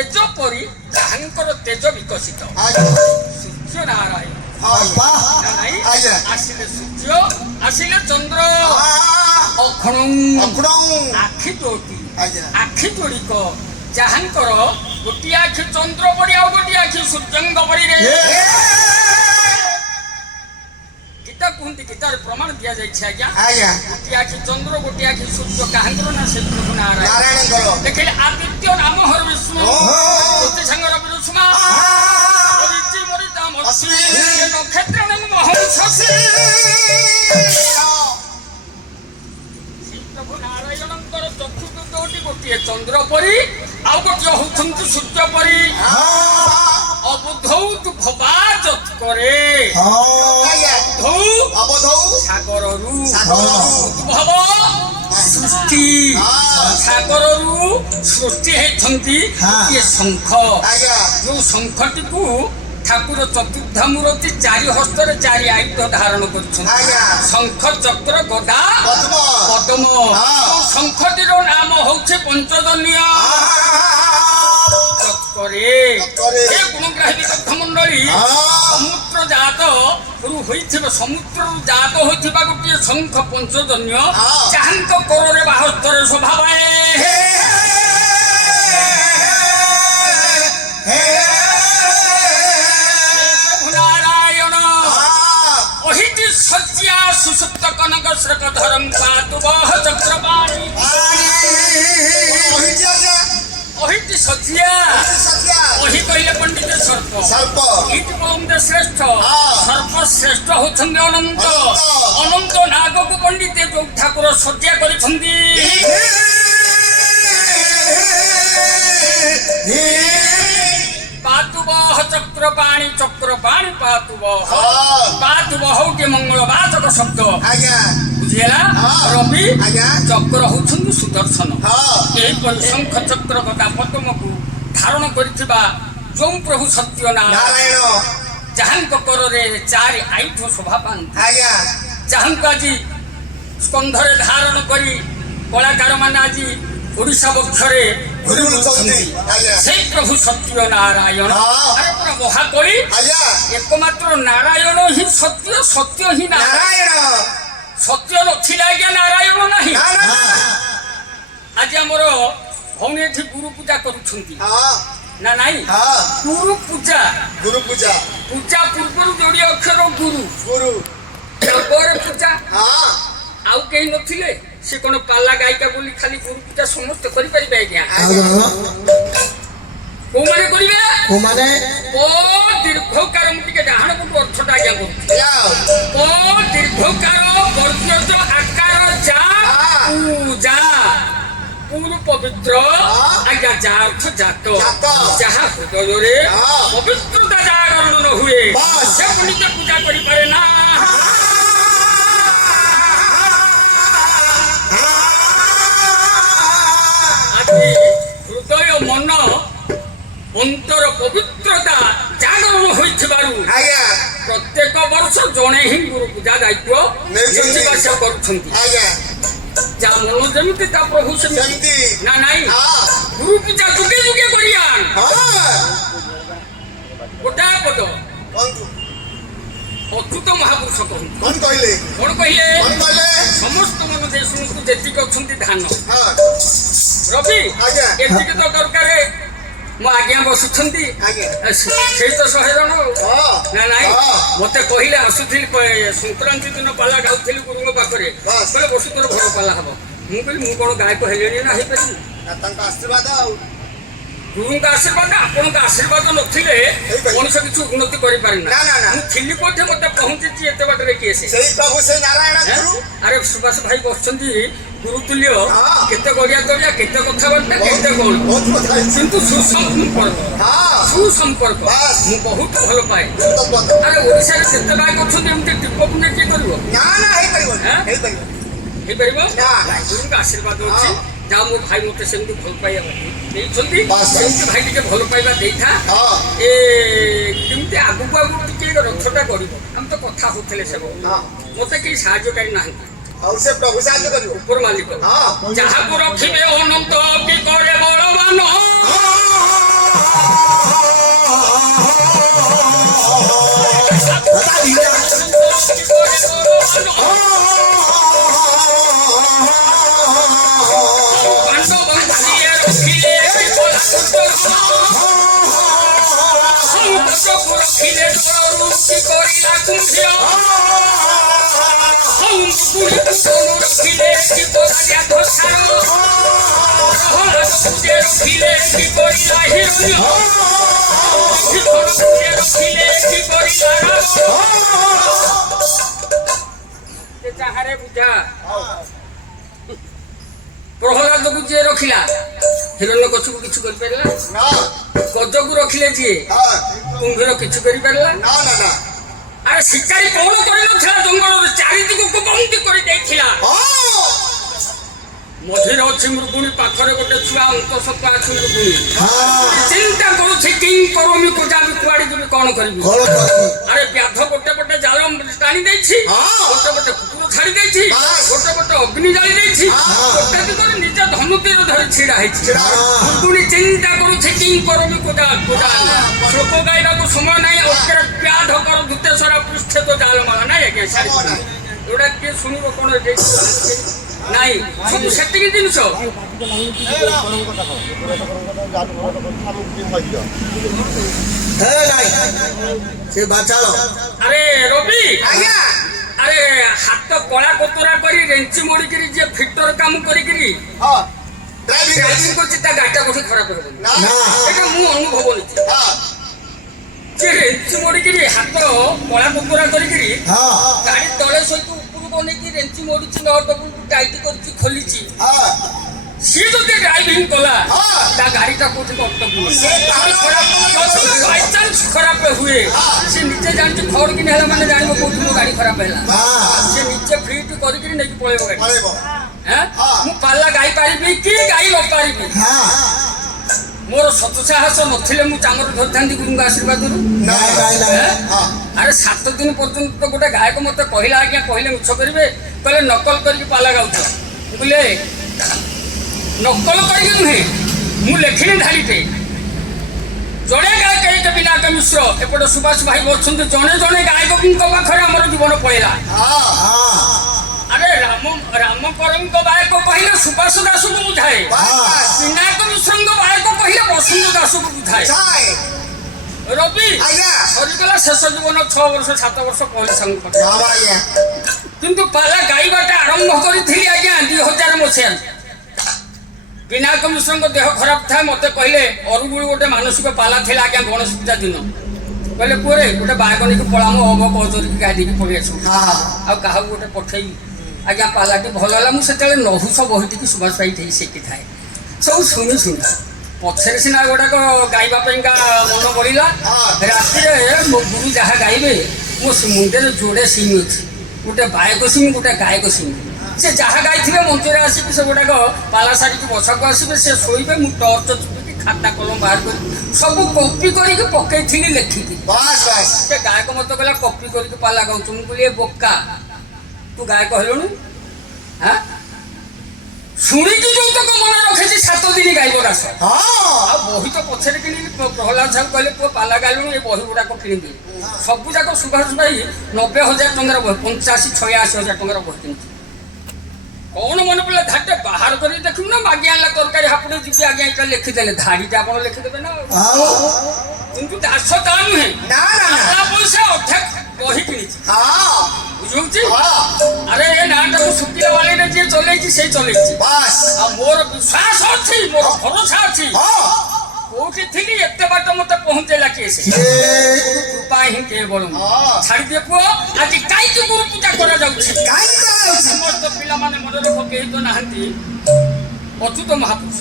তেজ পরি তাহাঙ্কর তেজ বিকশিত সূর্য নারায়ণ নাই আসিলে সূর্য আসিলে চন্দ্র আখি দুটি আখি যোড়িক যাহাঙ্কর গোটিଏ ଆଖି ଚନ୍ଦ୍ର ପରି ଆଉ ଗୋଟିଏ ଆଖି ସୂର୍ଯ୍ୟଙ୍କ ପରି ରେ ଗୀତା କୁହନ୍ତି ଗୀତାରେ ପ୍ରମାଣ ଦିଆଯାଇଛି ଆଜ୍ଞା ଗୋଟିଏ ଆଖି ଚନ୍ଦ୍ର ଗୋଟିଏ ଆଖି ସୂର୍ଯ୍ୟ କାହାଙ୍କର ନା ସେ ପ୍ରଭୁ ନାରାୟଣଙ୍କର ଦେଖିଲେ ଆଦିତ୍ୟ ନାମ ହର ବିଷ୍ଣୁ ଜ୍ୟୋତିଷାଙ୍ଗର ବିରୁଷ୍ମା ନକ୍ଷତ୍ର ପ୍ରଭୁ ନାରାୟଣଙ୍କର ଚକ୍ଷୁ ଦୁଇଟି ଗୋଟିଏ ଚନ୍ଦ୍ର ପରି ଆଉ ଗୋଟିଏ ହଉଛନ୍ତି ସୂର୍ଯ୍ୟ ପରି ଅବୁଧୌ ତୁ ଭବାଜତ କରେ ସାଗରରୁ ଉଦ୍ଭବ ସୃଷ୍ଟି ସାଗରରୁ ସୃଷ୍ଟି ହେଇଛନ୍ତି ଗୋଟିଏ ଶଙ୍ଖ ଯୋଉ ଶଙ୍ଖଟିକୁ ଠାକୁର ଚତୁର୍ଦ୍ଧା ମୂରତି ଚାରି ହସ୍ତରେ ଚାରି ଆୟୁଧ ଧାରଣ କରୁଛନ୍ତି ଶଙ୍ଖ ଚକ୍ର ଗଦା ପଦ୍ମ ଶଙ୍ଖଟିର ନାମ ହଉଛି ପଞ୍ଚଜନ୍ୟ ଗୁଣଗ୍ରାହୀ ମଣ୍ଡଳୀ ସମୁଦ୍ର ଜାତ ସମୁଦ୍ରରୁ ଜାତ ହୋଇଥିବା ଗୋଟିଏ ଶଙ୍ଖ ପଞ୍ଚଜନ୍ୟ ଯାହାଙ୍କ କରରେ ବାହସ୍ତରେ ଶୋଭା ପାଏ सुसुप्त कनक श्रक धरम पातु बह चक्रपाणी ओहिति सजिया ओहि कहले पंडित सर्प इति बोलंदे श्रेष्ठ सर्प श्रेष्ठ होछन्ते अनंत अनंत नाग को पंडित जो ठाकुर सजिया करिछन्ती पातुबह चक्रपाणी चक्रपाणी पातुबह के मंगलवाचक शब्द बुझेला रवि चक्र होउछन्ति सुदर्शन एपरि शंख चक्र गदा पद्म को धारण करिथिबा जो प्रभु सत्य नारायण जहांक कररे चारि आयुध शोभा पांति जहांक आज स्कंधरे धारण करी कलाकार माने आज ओडिशा बक्षरे से प्रभु सत्य नारायण अरे पूरा महाकली एकमात्र नारायण ही सत्य सत्य ही नारायण सत्य नथिला आज्ञा नारायण नाही आज आमर भौणी एठी गुरु पूजा करूछंती ना नाही गुरु पूजा पूजा पूर्व जोड़ी अक्षर गुरु पर पूजा आउ कहीं नथिले से कोन पाला गायिका बोली खाली गुरु पूजा समस्त करि परिबे आज्ञा को माने ओ दीर्घकार मुटिके डाहण को अर्थटा आज्ञा को ओ दीर्घकार वर्ज्य आकार जा पूजा पूर्व पवित्र आज्ञा जा अर्थ जात जहा हृदय रे पवित्रता जागरण न हुए से पुनित पूजा करि पारे ना हृदय मन अंतर पवित्रता जागरण होइथिबारु प्रत्येक वर्ष जणे ही गुरु पूजा दायित्व निर्वाह करूछंती जा मन जमिति ता प्रभु सेमिति ना नाही गुरु पूजा जुगे जुगे करिया गोटा पद अद्भुत महापुरुष कौन कहले समस्त मन दे सुनतु जेति कछंती धान रवि एतिक तो दरकार मो आज्ञा बसुछंती से तो 100 जन ना नाही मते कहिले आसुथिल संक्रांति दिन पाला गाउथिल गुरुंग पाखरे बोले बसुतर घर पाला हबो मु कहली मु कोन गायक हेलेनी ना हे परि तांका आशीर्वाद गुरुंग आशीर्वाद आपन आशीर्वाद नथिले मनुष्य किछु उन्नति करि पारि ना मु थिली कोठे मते पहुंची एते बाटरे केसे सही प्रभु से नारायण गुरु अरे सुभाष भाई बसचंती गुरु तुल्य केते गड़िया गड़िया केते कथा बर्ता केते कोन किंतु सुसंपर्क मु बहुत भल पाए अरे ओडिसा रे केते गाय करछन एमते टिप्पो पुने के करबो ना हे परिबो ना गुरुंग आशीर्वाद अछि जा मो भाई मते सेमती भल पाइया देई छंती सेमती भाई टिके भल पाइबा देइथा ए किमते आगु आगु टिके रथटा करिवो हम तो कथा होथले सेबो मते की सहायकारी नाही और से प्रभु साहाय्य करिवो ऊपर मालिक जहा को रखिबे अनंत की करे बलवान রখিলে রূপটি করিলা কুঞ্জিয়া রখিলে কি করিলা ধসার রখিলে কি করিলা হিরণ্য রখিলে কি করিলা যাহারে বুঝা প্রহ্লাদକୁ ଯିଏ ରଖିଲା ହିରଣ୍ୟ କଛକୁ କିଛି କରିପାରିଲା ଗଜକୁ ରଖିଲେ ଯିଏ କୁମ୍ଭୀର କିଛି କରିପାରିଲା ଆରେ ଶିକାରୀ କଣ କରିନଥିଲା ଜଙ୍ଗଲରେ ଚାରିଦିଗକୁ ବନ୍ଦୀ କରି ଦେଇଥିଲା ମଝିରେ ଅଛି ମୃଗୁଣୀ ପାଖରେ ଗୋଟେ ଛୁଆ ଅନ୍ତଃସତ୍ତ୍ୱା ଅଛି ମୃଗୁଣୀ ଚିନ୍ତା କରୁଛି କି କରମି ପୂଜାବି କୁଆଡେ ଯିବି କଣ କରିବି ଆରେ ବ୍ୟାଧ ଗୋଟେ ପଟେ ଜାଲ ଟାଣି ଦେଇଛି ଗୋଟେ ପଟେ କୁକୁର ଛାଡି ଦେଇଛି ଗୋଟେ ପଟେ ଅଗ୍ନି ଜାଳି ଦେଇଛି ଗୋଟେ ଦିଗରେ ନିଜ ଧନୁତୀର ଧରି ଛିଡା ହେଇଛି ମୃଗୁଣୀ ଚିନ୍ତା କରୁଛି କି କରମି ପୂଜା ଶ୍ଲୋକ ଗାଇବାକୁ ସମୟ ନାହିଁ ଅଗ୍ରେ ବ୍ୟାଧ କର ଧୂତେଶ୍ୱର ପୃଷ୍ଠେ ତ ଜାଲମାଳା ନାଇଁ ଆଜ୍ଞା ସାରି ଏଗୁଡା କିଏ ଶୁଣିବ କଣ ନାଇଁ ସବୁ ସେତିକି ଜିନିଷ ଆରେ ରବି ଆରେ ହାତ କଳା କୋତରା କରି ରେଞ୍ଚି ମୋଡିକିରି ଯିଏ ଫିଟର କାମ କରିକିରି ଡ୍ରାଇଭିଂ କରୁଛି ତା ଗାଡିଟା କୋଠି ଖରାପ ହେବନି ଏଇଟା ମୁଁ ଅନୁଭବ ନେଇଛି ଯେ ରେଞ୍ଚି ମୋଡିକିରି ହାତ କଳା କୋତରା କରିକିରି ଗାଡି ତଳେ ସହିତ ବନେଇକି ରେଞ୍ଚି ମୋଡୁଛି ନଟକୁ ଟାଇଟ୍ କରୁଛି ଖୋଲିଛି ସିଏ ଯଦି ଡ୍ରାଇଭିଂ କଲା ତା ଗାଡିଟା କୋଉଠି ବାଇଚାନ୍ସ ଖରାପ ହୁଏ ସେ ନିଜେ ଜାଣିଛି ଫଡ଼ କିନି ହେଲା ମାନେ ଜାଣିବ କୋଉଠି ମୋ ଗାଡି ଖରାପ ହେଲା ସେ ନିଜେ ଫିଟ୍ କରିକିରି ନେଇକି ପଳେଇବ ଗାଡି ମୁଁ ପାଲା ଗାଇ ପାରିବି କି ଗାଇ ନ ପାରିବି ମୋର ସତସାହସ ନଥିଲେ ମୁଁ ଚାମର ଧରିଥାନ୍ତି ଗୁରୁଙ୍କ ଆଶୀର୍ବାଦରୁ ଆରେ 7 ଦିନ ପର୍ଯ୍ୟନ୍ତ ଗୋଟେ ଗାୟକ ମତେ କହିଲା ଆଜ୍ଞା କହିଲେ ମିଛ କରିବେ କହିଲେ ନକଲ କରିକି ପାଲା ଗାଉଛ ବୁଝିଲେ ନକଲ କରିକି ନୁହେଁ ମୁଁ ଲେଖିନି ଧାଡ଼ିଟେ ଜଣେ ଗାୟକ ଏକ ବିନାୟକ ମିଶ୍ର ଏପଟେ ସୁଭାଷ ଭାଇ ଅଛନ୍ତି ଜଣେ ଜଣେ ଗାୟକଙ୍କ ପାଖରେ ଆମର ଜୀବନ ପଳେଇଲା ଆରେ ରାମକରଙ୍କ ଗାୟକ କହିଲେ ସୁଭାଷ ଦାସକୁ ବୁଝାଏ ବିନାୟକ ମିଶ୍ରଙ୍କ ଗାୟକ କହିଲେ ବସନ୍ତ ଦାସକୁ ବୁଝାଏ ରବି ସରିଗଲା ଶେଷ ଜୀବନ 6 ବର୍ଷ 7 ବର୍ଷ କହିଲେ ସାଙ୍ଗ କିନ୍ତୁ ପାଲା ଗାଇବାଟା ଆରମ୍ଭ କରିଥିଲି ଆଜ୍ଞା 2000 ମସିହାରେ ବିନାୟକ ମିଶ୍ରଙ୍କ ଦେହ ଖରାପ ଥାଏ ମତେ କହିଲେ ଅରୁଗୁଳି ଗୋଟେ ମାନସିକ ପାଲା ଥିଲା ଆଜ୍ଞା ଗଣେଶ ପୂଜା ଦିନ କହିଲେ ପୁଅରେ ଗୋଟେ ବାଘ ନେଇକି ପଳାମ ଅବ କଚରିକି ଗାଇ ଦେଇକି ପଳେଇ ଆସିବୁ ଆଉ କାହାକୁ ଗୋଟେ ପଠେଇବି ଆଜ୍ଞା ପାଲାଟି ଭଲ ହେଲା ମୁଁ ସେତେବେଳେ ନହୁସ ବହିଟିକି ସୁଭାଷ ଭାଇ ଦେଇ ଶିଖିଥାଏ ସବୁ ଶୁଣି ପଛରେ ସିନା ଗୁଡାକ ଗାଇବା ପାଇଁକା ମନ ବଳିଲା ରାତିରେ ମୋ ଗୁରୁ ଯାହା ଗାଇବେ ମୋ ମୁଣ୍ଡରେ ଯୋଡ଼େ ସିମ୍ ଅଛି ଗୋଟେ ବାୟକ ସିମ୍ ଗୋଟେ ଗାୟକ ସିମ୍ ସେ ଯାହା ଗାଇଥିବେ ମଞ୍ଚରେ ଆସିକି ସେଗୁଡାକ ପାଲା ସାରିକି ବସାକୁ ଆସିବେ ସେ ଶୋଇବେ ମୁଁ ଟର୍ଚ୍ଚ ଚୁପିକି ଖାତା କଲମ ବାହାର କରି ସବୁ କପି କରିକି ପକେଇଥିଲି ଲେଖିକି ସେ ଗାୟକ ମତେ କହିଲା କପି କରିକି ପାଲା ଗାଉଛୁ ମୁଁ କହିଲି ଏ ବୋକା ତୁ ଗାୟକ ହେଲୁଣୁ ଶୁଣିକି ଯୋଉତକ ମନେ ରଖିଛି 7 ଦିନ ଗାଇବ ରାସ ଆଉ ବହି ତ ପଛରେ କିଣିଲି ପ୍ରହ୍ଲାଦ ସାହୁ କହିଲେ ପୁଅ ପାଲା ଗାଇଲୁଣୁ ଏ ବହି ଗୁଡାକ କିଣିବି ସବୁ ଯାକ ସୁଭାଷ ଭାଇ 90,000 ଟଙ୍କାର ବହି 85-86,000 ଟଙ୍କାର ବହି କିଣିଛି କଣ ମନେ ପଡିଲା ଧାଡିଟେ ବାହାର କରିକି ଦେଖିବୁ ନା ମାଗି ଆଣିଲା ତରକାରୀ ହାପୁଡି ଯିବି ଆଜ୍ଞା ଏଇଟା ଲେଖିଦେଲେ ଧାଡିଟା ଆପଣ ଲେଖିଦେବେ ନା କିନ୍ତୁ ଦାସ ତା ନୁହେଁ ପଇସା ଅଧା ବହି କିଣିଛି ବୁଝୁଛି ଆରେ ଏ ନାଟାକୁ ଶୁଖିଲା ବାଲିରେ ଯିଏ ଚଲେଇଛି ସେ ଚଲେଇଛି ଆଉ ମୋର ବିଶ୍ୱାସ ଅଛି ମୋର ଭରସା ଅଛି କୋଉଠି ଥିଲି ଏତେ ବାଟ ମତେ ପହଞ୍ଚେଇଲା କିଏ ସେ କୃପା ହିଁ କେବଳ ଛାଡ଼ିଦିଏ ପୁଅ ଆଜି କାହିଁକି ଗୁରୁ ପୂଜା କରାଯାଉଛି ସମସ୍ତ ପିଲାମାନେ ମନରେ ପକେଇ ତ ନାହାନ୍ତି ଅଚ୍ୟୁତ ମହାପୁରୁଷ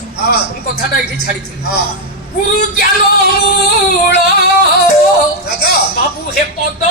ମୁଁ କଥାଟା ଏଇଠି ଛାଡ଼ିଥିଲି ଗୁରୁ ଜ୍ଞାନ ମୂଳ ବାବୁ ହେ ପଦ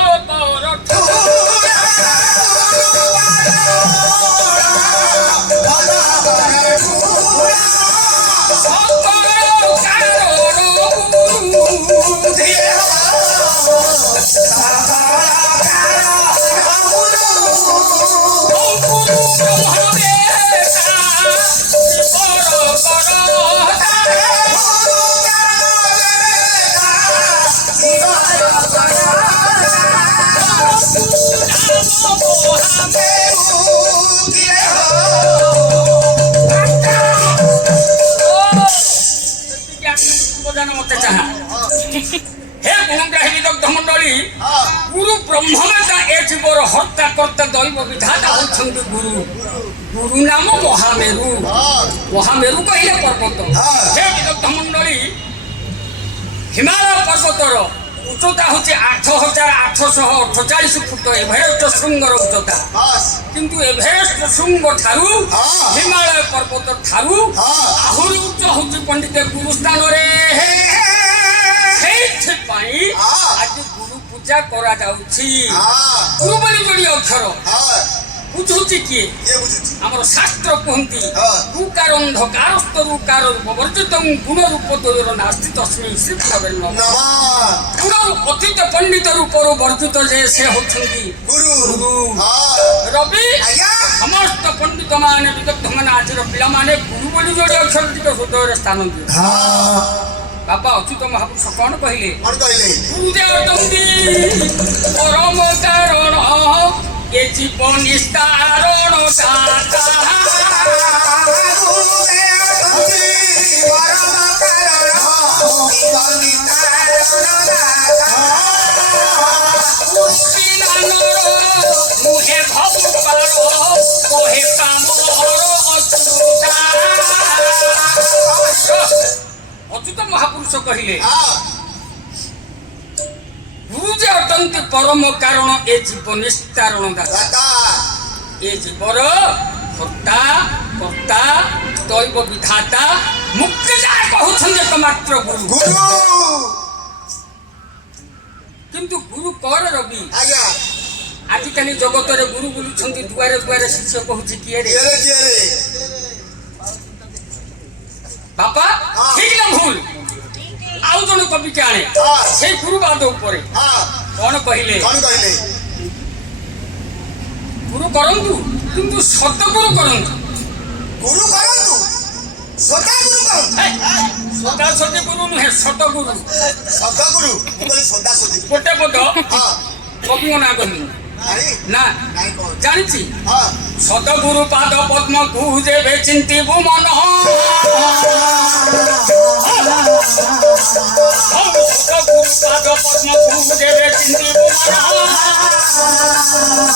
हे गुणग्राही विदग्ध मंडली गुरु ब्रह्मवेत्ता ए जीवर हत्या कर्ता दैव विधाता होछन्ति गुरु गुरु नाम महामेरु महामेरु कहिले पर्वत हे विदग्ध मंडली हिमालय पर्वतर उच्चता हूँ 8,848 फुट एभरेस्ट शृंगर उच्चता किंतु एभरेस्ट शृंग ठारू हिमालय पर्वत ठारू आहुरी उच्च हूँ पंडित गुरुस्थान आज गुरु पूजा करा गुरु बोली जोड़ी अक्षर बुझुची किए आमर शास्त्र कहती रुकार अंधकार स्तरुकार रूप वर्जित गुण रूप द्वयर नास्ति तस्मै श्री गुण अतीत पंडित रूप वर्जित जे से होछन्ति गुरु रवि समस्त पंडित माने विदग्ध माने आजर पिला माने गुरु बोली जोड़ी अक्षर टिके हृदय स्थान दिए बाबा अच्युत महापुरुष कौन कहले गुरुदेव तंदी परम कारण ये जीवन निस्तारण दाता गुरुदेव तंदी परम कारण जीवन निस्तारण दाता मुक्ति नानर मुहे भव पारो कोहे काम अच्युत महापुरुष कहले गुरु जे अटंती परम कारण ए जीवन निस्तारण दाता ए जीवर हत्ता कर्ता दैव विधाता मुक्ति जाय कहउछन्ते एकमात्र गुरु किंतु गुरु कर रवि आजिकाली जगत रे गुरु बोलुछन्ति दुआरे दुआरे शिष्य कहउछि किए रे बापा ठीक ना भूल आउ जन कवि के आने से गुरुवाद उपरे कौन कहले गुरु करंतु किंतु सत गुरु करंतु सदा सत्य गुरु नुहे सत गुरु गोटे पद कवि ना कहली ना जानी सतगुरु पाद पद्म गुजे चिंतिबु मन सतगुरु पाद पद्म गुजे चिंतिबु मन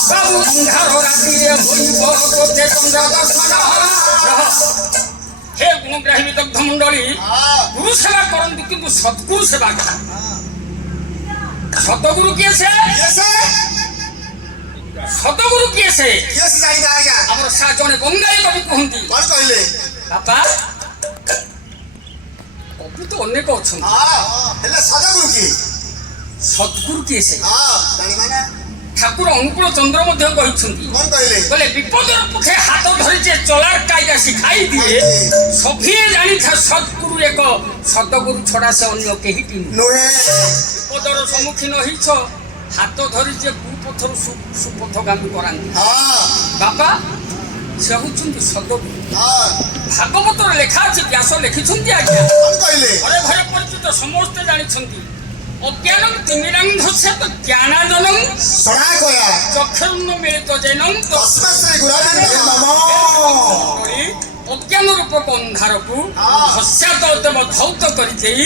बाबू अंधार राति भूइब गोटे चंद्र दर्शन हे गुणग्राही विदग्ध मंडली गुरु सेवा करंतु किंतु सतगुरु सेवा करा सतगुरु किए से सतगुरु किए से हमर सा जने बंगाली कवि कहंती कोन कहले बापा कवि तो अनेक अछन हेला सतगुरु किए से जानि माने ठाकुर अनुकूल चंद्र मध्य कहिछंती कोन कहले बोले विपदर पखे हाथ धरि जे चलार कायदा सिखाई दिए सभी जानि था सतगुरु एक सतगुरु छडा से अन्य केही टी नहे विपदर सम्मुखीन हिछ हाथ धरी जे कुपथर सुपथगामी करांती बापा से होचंती सतगुरु भागवतर लेखा अछि व्यास लिखिछंती आज्ञा घरे घरे परिचित समस्त जानिछंती अज्ञानं तिमिरांधस्य तो ज्ञानाजनं सदा कया चक्षुर्न मिलित जैनं तस्मै गुरावे नमः अज्ञान रूपक अंधार को हस्यातव धौत करि देई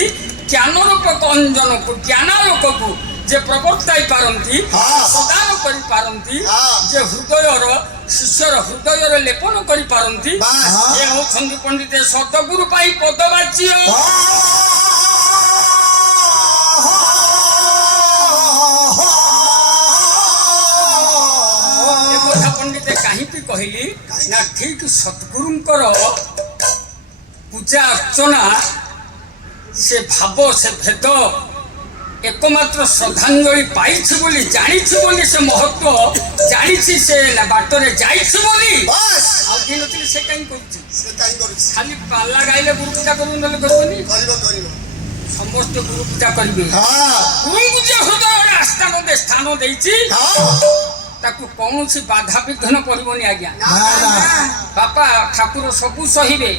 ज्ञान रूपक अंजन को ज्ञानालोक को जे प्रवर्ताई पारंती प्रदान करि पारंती जे हृदयर शिष्यर हृदयर लेपन करि पारंती ए होछन्ति पंडित सतगुरु पाई पदवाच्य ए कथा पंडित काहीकि कहली ना ठीक सतगुरुंकर पूजा अर्चना से भाव से भेद एकमात्र श्रद्धांजलि पाइछि बोली जानिछि बोली से महत्व जानिछि से बाटरे जाइछि बोली बस आ दिन नथिले से काई करछि खाली पाला गाइले गुरु पूजा करू नले करबनी करिबो समस्त गुरु पूजा करिबे गुरु पूजा हृदय आस्था को स्थान देछि ताकू कौनसी बाधा विघ्न पड़िबनी आज्ञा बापा ठाकुर सबु सहिबे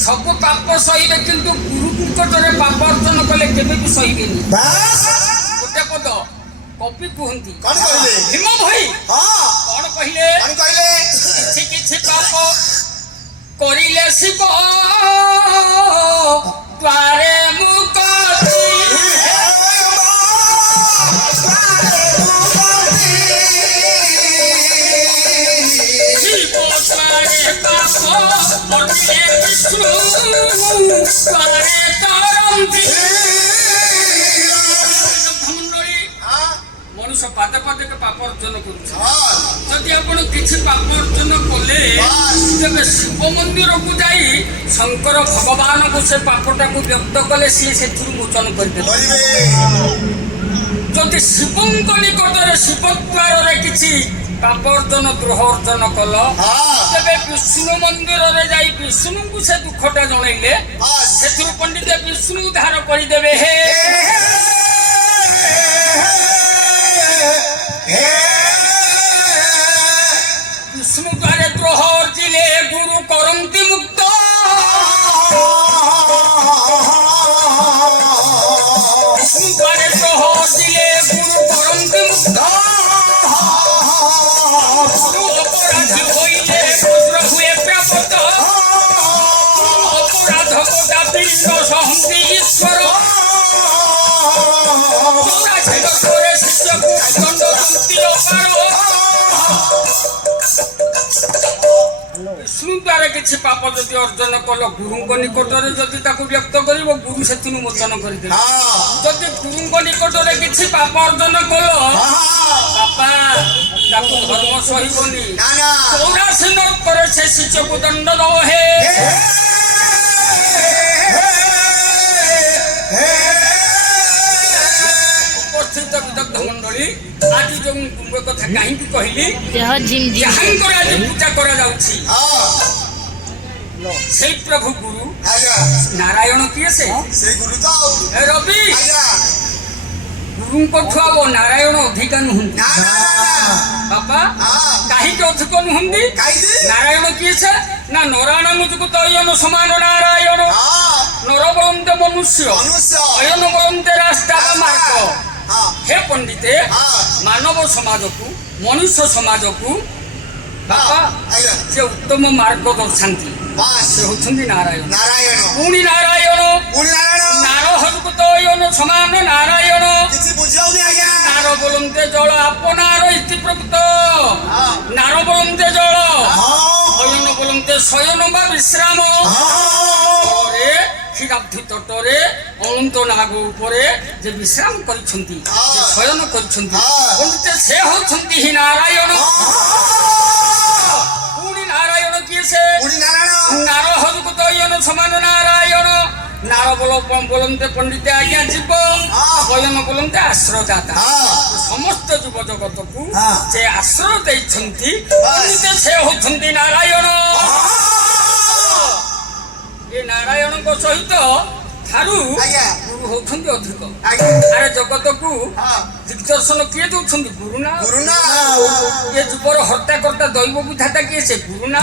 सब पाप सहिबे किंतु गुरु निकटरे पाप अर्जन कले केबे भी सहिबेनी गोटे पद कवि कहंती कोन कहले हिम भाई कोन कहले किछि पाप करिले शिव द्वारे मुक्ति ମଣିଷ ପାଦେ ପାଦେ ପାପ ଅର୍ଜନ କରୁଛି। ଯଦି ଆପଣ କିଛି ପାପ ଅର୍ଜନ କଲେ ତେବେ ଶିବ ମନ୍ଦିରକୁ ଯାଇ ଶଙ୍କର ଭଗବାନଙ୍କୁ ସେ ପାପଟାକୁ ବ୍ୟକ୍ତ କଲେ ସିଏ ସେଥିରୁ ମୋଚନ କରିଦେବେ। ଯଦି ଶିବଙ୍କ ନିକଟରେ ଶିବ ଦ୍ୱାରରେ କିଛି ପାପ ଅର୍ଜନ ଦ୍ରୋହ ଅର୍ଜନ କଲ ତେବେ ବିଷ୍ଣୁ ମନ୍ଦିରରେ ଯାଇ ବିଷ୍ଣୁଙ୍କୁ ସେ ଦୁଃଖଟା ଜଣେଇଲେ ସେଥିରୁ ପଣ୍ଡିତ ବିଷ୍ଣୁ ଉଦ୍ଧାର କରିଦେବେ। ହେ ବିଷ୍ଣୁ ଦ୍ୱାରେ ଦ୍ରୋହ ଅର୍ଜିଲେ ଗୁରୁ କରନ୍ତି ମୁକ୍ତ। ବିଷ୍ଣୁ ଦ୍ୱାରେ ଦ୍ରୋହ ଅର୍ଜିଲେ ଗୁରୁ କରନ୍ତି ମୁକ୍ତ। ଅପରାଧୀ হইলে পুত্র হুয়ে প্রাপ্ত। অপরাধ কদাপি সহন্তি ঈশ্বর। করে শিষ্যକୁ দণ্ড মুক্তি অপার। ବିଷ୍ଣୁ ଦ୍ୱାରା କିଛି ପାପ ଯଦି ଅର୍ଜନ କଲ ଗୁରୁଙ୍କ ନିକଟରେ ଯଦି ତାକୁ ବ୍ୟକ୍ତ କରିବ ଗୁରୁ ସେଥିରୁ ମୋଚନ କରିଦେବେ। ଯଦି ଗୁରୁଙ୍କ ନିକଟରେ କିଛି ପାପ ଅର୍ଜନ କଲ ବାପା ତାକୁ ଧର୍ମ ସହିବନି 84 ନରକରେ ସେ ଶିଷ୍ୟକୁ ଦଣ୍ଡ ଦବ। ହେ ଉପସ୍ଥିତ ବିଦଗ୍ଧ ମଣ୍ଡଳୀ ଆଜି ଯୋଉ କୁମ୍ଭ କଥା କାହିଁକି କହିଲି ଯାହାଙ୍କର ଆଜି ପୂଜା କରାଯାଉଛି ସେଇ ପ୍ରଭୁ ଗୁରୁ ନାରାୟଣ କିଏ ସେ ଗୁରୁ ତ ରବି ଗୁରୁଙ୍କଠୁ ଆଉ ନାରାୟଣ ଅଧିକା ନୁହନ୍ତି ବାପା। କାହିଁକି ଅଧିକ ନୁହନ୍ତି? ନାରାୟଣ କିଏ ସେ ନା ନରାୟଣ ଯୁଗ ତ ଅୟନ ସମାନ ନାରାୟଣ। ନର ବଳନ୍ତେ ମନୁଷ୍ୟ ଅୟନ ବଳନ୍ତେ ରାସ୍ତା ମାର୍ଗ। ହେ ପଣ୍ଡିତେ ମାନବ ସମାଜକୁ ମନୁଷ୍ୟ ସମାଜକୁ ବାପା ସେ ଉତ୍ତମ ମାର୍ଗ ଦର୍ଶାନ୍ତି ସେ ହଉଛନ୍ତି ନାରାୟଣ। ପୁଣି ନାରାୟଣ ନାର ହରକୁ ତ ଅୟନ ସମାନ ନାରାୟଣ। ନାର ବୋଲନ୍ତେ ଜଳ ଆପଣାର ଇତି ପ୍ରକୃତ। ନାର ବୋଲନ୍ତେ ଜଳ ଅୟନ ବୋଲନ୍ତେ ଶୟନ ବା ବିଶ୍ରାମ। କ୍ଷୀରାବ୍ଧି ତଟରେ ଅନନ୍ତ ନାଗ ଉପରେ ଯେ ବିଶ୍ରାମ କରିଛନ୍ତି ଶୟନ କରିଛନ୍ତି ସେ ହଉଛନ୍ତି ହିଁ ନାରାୟଣ। ପୁଣି ନାରାୟଣ କିଏ ସେ ନାର ହରକୁ ତ ଅୟନ ସମାନ ନାରାୟଣ। ନାର ବୋଲନ୍ତେ ପଣ୍ଡିତେ ଆଜ୍ଞା ଯିବ ଅୟନ ବୋଲନ୍ତେ ଆଶ୍ରୟଦାତା। ସମସ୍ତ ଯୁବ ଜଗତକୁ ସେ ଆଶ୍ରୟ ଦେଇଛନ୍ତି ପଣ୍ଡିତେ ସେ ହଉଛନ୍ତି ନାରାୟଣ। ଏ ନାରାୟଣଙ୍କ ସହିତ ଠାରୁ ଗୁରୁ ହଉଛନ୍ତି ଅଧିକ। ଆରେ ଜଗତକୁ ଦିଗ୍ଦର୍ଶନ କିଏ ଦଉଛନ୍ତି? ଗୁରୁ ନା। ଏ ଯୁବର ହର୍ତ୍ତାକର୍ତ୍ତା ଦୈବ ବିଧାତା କିଏ ସେ ଗୁରୁ ନା।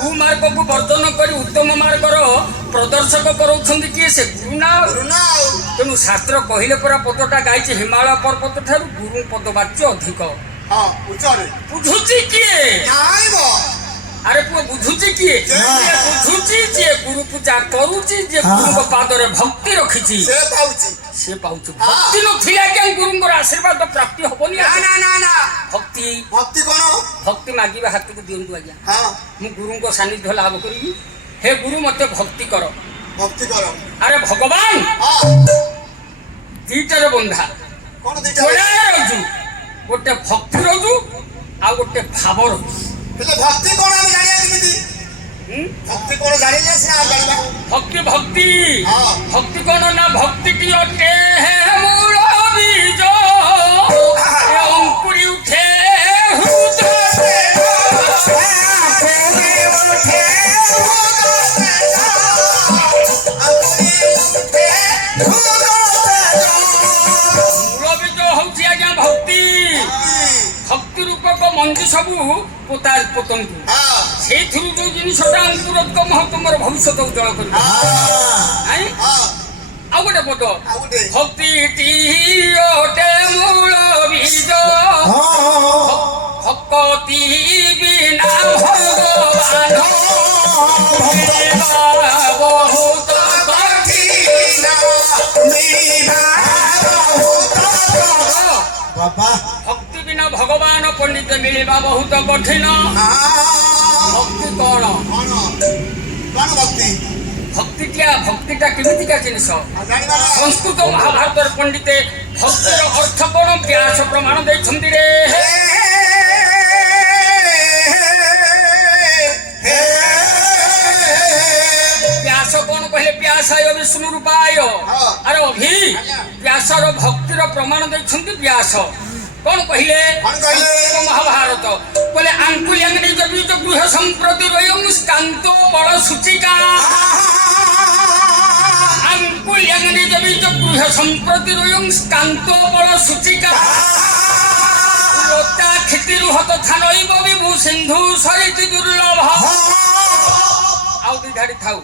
କୁମାର୍ଗକୁ ବର୍ଜନ କରି ଉତ୍ତମ ମାର୍ଗର ପ୍ରଦର୍ଶକ କରାଉଛନ୍ତି କିଏ ସେ ଗୁରୁ ନା। ତେଣୁ ଶାସ୍ତ୍ର କହିଲେ ପରା ପଦଟା ଗାଇଛି ହିମାଳୟ ପର୍ବତ ଠାରୁ ଗୁରୁ ପଦ ବାଚ୍ୟ ଅଧିକ। ବୁଝୁଛି କିଏ? ଆରେ ପୁଅ ବୁଝୁଛି କିଏ? ବୁଝୁଛି ଯିଏ ଗୁରୁ ପୂଜା କରୁଛି ଯିଏ ଗୁରୁଙ୍କ ପାଦରେ ଭକ୍ତି ରଖିଛି ସେ ପାଉଛି। ଭକ୍ତି ନଥିଲେ ଆଜ୍ଞା ଗୁରୁଙ୍କର ଆଶୀର୍ବାଦ ପ୍ରାପ୍ତି ହବନି। ଭକ୍ତି ଭକ୍ତି ମାଗିବା ହାତକୁ ଦିଅନ୍ତୁ ଆଜ୍ଞା। ମୁଁ ଗୁରୁଙ୍କ ସାନ୍ନିଧ୍ୟ ଲାଭ କରିବି। ହେ ଗୁରୁ ମତେ ଭକ୍ତି କର। ଆରେ ଭଗବାନ ଦିଟାରେ ବନ୍ଧା ରଜୁ ଗୋଟେ ଭକ୍ତି ରଜୁ ଆଉ ଗୋଟେ ଭାବ ରଜୁ। ଭକ୍ତି କଣ ଆମେ ଜାଣିବା କେମିତି? ଭକ୍ତି କଣ ଜାଣିଲେ ସିନା ଜାଣିବା। ଭକ୍ତି ଭକ୍ତି କଣ ନା ଭକ୍ତି କି ଅଟେ ମୂଳ ବୀଜ ଅଙ୍କୁରି ଉଠେ ମୂଳ ବୀଜ ହଉଛି ଆଜ୍ଞା ଭକ୍ତି। ଭକ୍ତି ରୂପକ ମଞ୍ଜି ସବୁ ପୋତନ୍ତୁ ସେଇଥିରୁ ଯୋଉ ଜିନିଷଟା ଅଙ୍କୁରୋଦ୍ଗମ ହଉ ତୁମର ଭବିଷ୍ୟତ ଉଜ୍ଜଳ କରିବ। ଆଉ ଗୋଟେ ପଦ ଭକ୍ତି ମୂଳ ବୀଜ ଭକ୍ତି ବିନା ଭଗବାନ ବହୁତ ଭକ୍ତି ବିନା ଭଗବାନ ପଣ୍ଡିତ ମିଳିବା ବହୁତ କଠିନ। ଭକ୍ତି କଣ? କଣ ଭକ୍ତି ଭକ୍ତିଟା କେମିତିକା ଜିନିଷ ଜାଣିବାର ସଂସ୍କୃତ ମହାଭାରତର ପଣ୍ଡିତେ ଭକ୍ତିର ଅର୍ଥ କଣ ବ୍ୟାସ ପ୍ରମାଣ ଦେଇଛନ୍ତି ରେ ବ୍ୟାସ କଣ କହିଲେ ବ୍ୟାସାୟ ବିଷ୍ଣୁ ରୂପାୟ ଆରେ ଅଭି ବ୍ୟାସର ଭକ୍ତିର ପ୍ରମାଣ ଦେଇଛନ୍ତି ବ୍ୟାସ କଣ କହିଲେ ମହାଭାରତ କହିଲେ ଆଙ୍କୁଲ୍ୟାଙ୍ଗ ନିଜ ବୀଜ ଗୃହ ସମ୍ପ୍ରତି ରୟଂ ସ୍କାନ୍ତ ବଳ ସୂଚିକା আঙ্কুল্যাং নিজ বীজ গৃহ সম্প্রতি রয়ং স্কান্ত বল সূচিকা লতা ক্ষিতিরু হত থানৈব বিভু সিন্ধু সরিতি দুর্লভ আউ দুই ধাড়ি থাউ